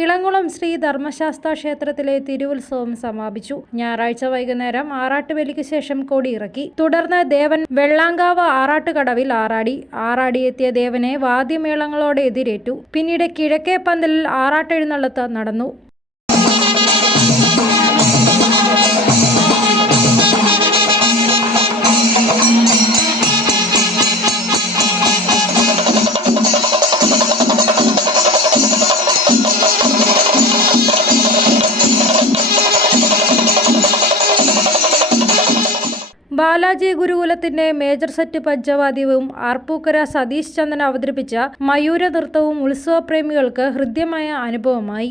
ഇളങ്കുളം ശ്രീ ധർമ്മശാസ്ത്ര ക്ഷേത്രത്തിലെ തിരുവുത്സവം സമാപിച്ചു. ഞായറാഴ്ച വൈകുന്നേരം ആറാട്ടുവലിക്ക് ശേഷം കൊടിയിറക്കി. തുടർന്ന് ദേവൻ വെള്ളാങ്കാവ് ആറാട്ടുകടവിൽ ആറാടി. ആറാടിയെത്തിയ ദേവനെ വാദ്യമേളങ്ങളോടെ എതിരേറ്റു. പിന്നീട് കിഴക്കേ പന്തലിൽ ആറാട്ടെഴുന്നള്ളത്ത് നടന്നു. ബാലാജി ഗുരുകുലത്തിന്റെ മേജർ സെറ്റ് പഞ്ചവാദ്യവും ആർപ്പൂക്കര സതീഷ് ചന്ദൻ അവതരിപ്പിച്ച മയൂര നൃത്തവും ഉത്സവപ്രേമികൾക്ക് ഹൃദ്യമായ അനുഭവമായി.